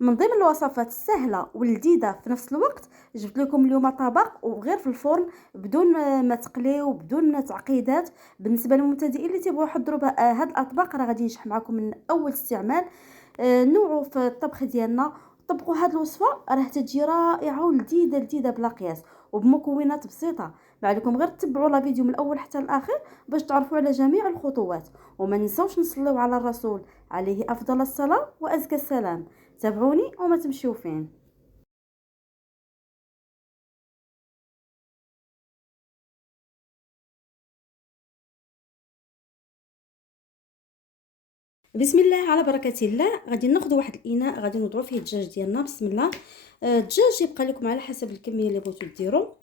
من ضمن الوصفات السهله واللذيذه في نفس الوقت، جبت لكم اليوم طبق وغير في الفرن بدون ما تقليو بدون تعقيدات. بالنسبه للمبتدئين اللي تيبغوا يحضروا هاد الاطباق راه غادي ينجح معكم من اول استعمال. نوعوا في الطبخ ديالنا، طبقوا هاد الوصفه راه تجي رائعه ولذيذه لذيذه بلا قياس وبمكونات بسيطه. ما عليكم غير تتبعوا لا فيديو من الاول حتى الاخر باش تعرفوا على جميع الخطوات. وما ننساوش نصليو على الرسول عليه افضل الصلاه وازكى السلام. تابعوني وما تمشيو فين. بسم الله على بركه الله. غادي ناخذ واحد الاناء غادي نوضعوا فيه الدجاج ديالنا. بسم الله. الدجاج يبقى لكم على حسب الكميه اللي بغيتو ديروا.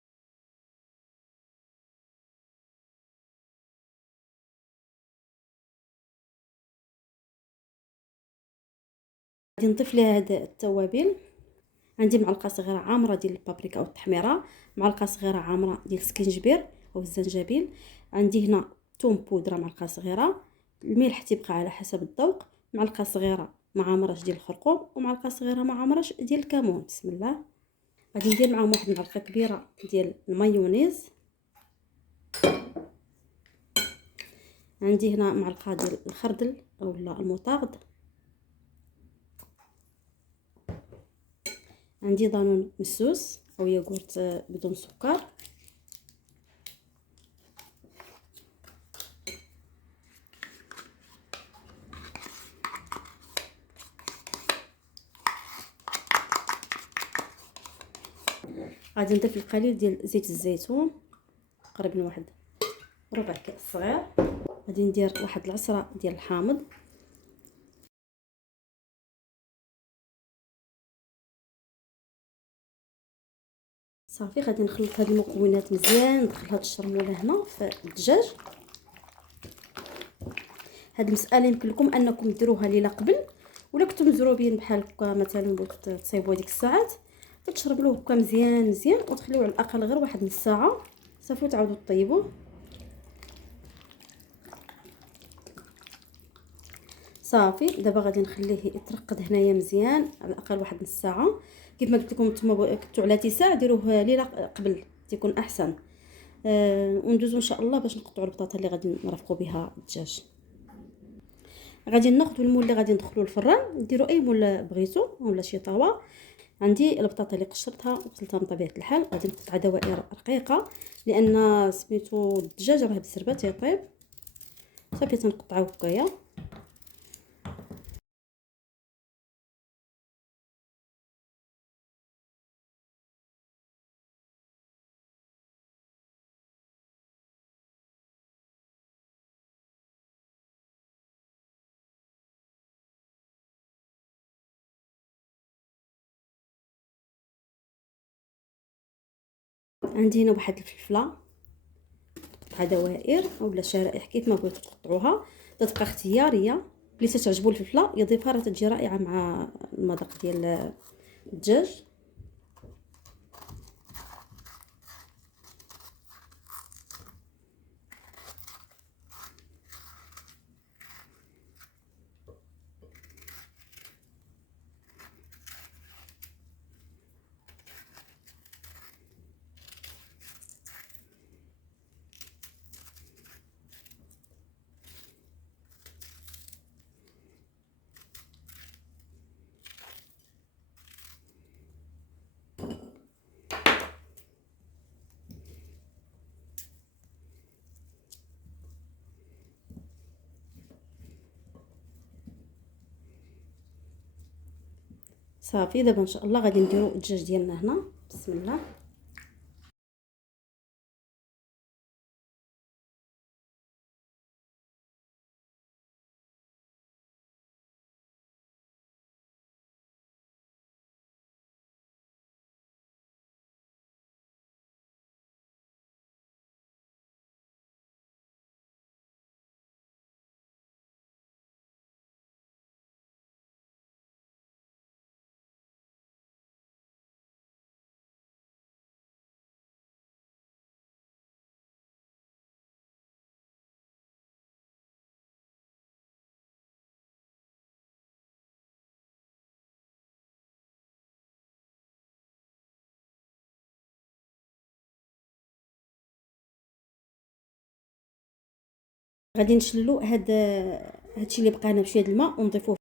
غادي نضيف ليه هاد التوابل. عندي معلقه صغيره عامره ديال البابريكا او التحميره، معلقه صغيره عامره ديال السكينجبير او الزنجبيل. عندي هنا ثوم بودره معلقه صغيره، الملح تيبقى على حسب الذوق، معلقه صغيره معمرش ديال الخرقوم ومعلقه صغيره معمرش ديال الكمون. بسم الله. غادي ندير معاهم واحد المعلقه كبيره ديال المايونيز. عندي هنا معلقه ديال الخردل اولا المطارد. عندي دانون مسوس او ياغورت بدون سكر. غادي نضيف القليل ديال زيت الزيتون، تقريبا واحد ربع كاس صغير. غادي ندير واحد العصره ديال الحامض. صافي غادي نخلط هاد المكونات مزيان، ندخل هاد الشرموله هنا في الدجاج. هاد المساله يمكن لكم انكم ديروها ليله قبل، ولا كنتم مزروبين بحال هكا مثلا بغيتو تصايبوا هذيك الساعات، تشربلوه هكا مزيان مزيان وتخليوه على الاقل غير واحد نص ساعه صافي وتعاودوا طيبوه. صافي دابا غادي نخليه يترقد هنايا مزيان على الاقل واحد نص ساعه. كيف ما قلت لكم نتوما كنتو على اتساع ديروه ليله قبل تيكون احسن. وندوزو ان شاء الله باش نقطعوا البطاطا اللي غادي نرافقوا بها الدجاج. غادي ناخذوا المول اللي غادي ندخلوه الفران، ديروا اي مول بغيتو ولا شي طاوه. عندي البطاطا اللي قشرتها وغسلتها من طبيعه الحال، غادي نقطع دوائر رقيقه لان سميتو الدجاج راه بالزربه تيطيب. صافي تنقطعوه هكايا. عندي هنا واحد الفلفله قطعه دوائر اولا شرائح كيف ما بغيتو تقطعوها، تتبقى اختياريه. اللي تعجبو الفلفله يضيفها راه تجي رائعه مع المذاق ديال الدجاج. صافي دابا ان شاء الله غادي نديرو الدجاج ديالنا هنا. بسم الله. غادي نشلو هادشي اللي بقانا بشويه د الماء ونضيفوه.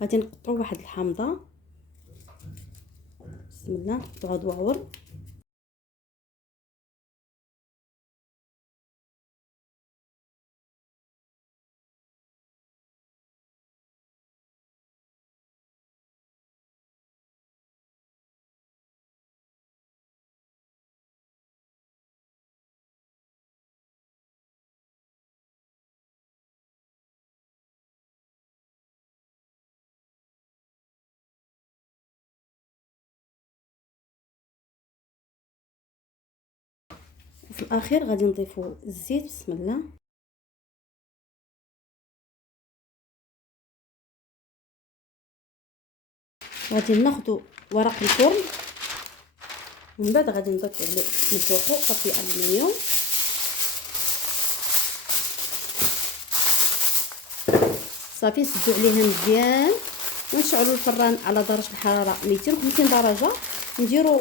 غادي نقطعوا واحد الحامضه، بسم الله، نحطوها دوعور. وفي الاخير غادي نضيفوا الزيت، بسم الله. غادي ناخذوا ورق الفرن ومن بعد غادي نضيفوا عليه من فوقه طفي الومنيوم. صافي نسدوا عليها مزيان ونشعلوا الفران على درجه الحراره 250 درجه. نديروا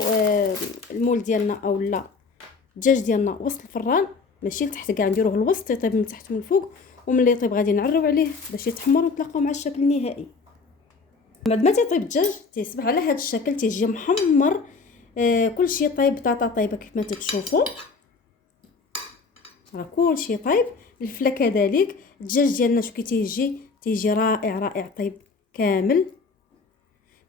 المول ديالنا اولا الدجاج ديالنا وسط الفران، ماشي لتحت كاع، نديروه الوسط يطيب من تحت ومن الفوق، وملي يطيب غادي نعروا عليه باش يتحمر ونتلاقاو مع الشكل النهائي. بعد ما تيطيب الدجاج تيصبح على هذا الشكل، تيجي محمر، كلشي طيب، بطاطا طايبه كيف ما تتشوفوا، راه كلشي طيب. الفله كذلك، الدجاج ديالنا شو تيجي رائع رائع طيب كامل.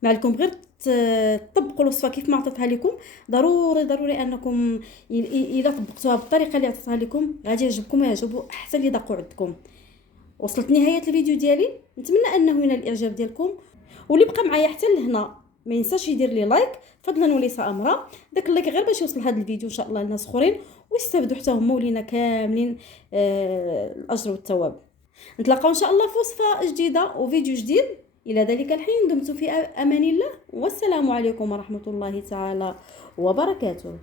ما عليكم غير تطبقوا الوصفه كيف ما عطيتها لكم. ضروري انكم الا طبقتوها بالطريقه اللي عطيتها لكم غادي يعجبكم ويعجبوا حتى اللي دقوا عندكم. وصلت نهايه الفيديو ديالي، نتمنى انه ينال الاعجاب ديالكم، واللي بقى معايا حتى لهنا ما ينساش يدير لي لايك فضلا وليس امرا. داك اللايك غير باش يوصل هذا الفيديو ان شاء الله لناس اخرين ويستافدوا حتى هما ولينا كاملين الاجر والثواب. نتلاقاو ان شاء الله في وصفه جديده وفيديو جديد. الى ذلك الحين دمتم في امان الله، والسلام عليكم ورحمه الله تعالى وبركاته.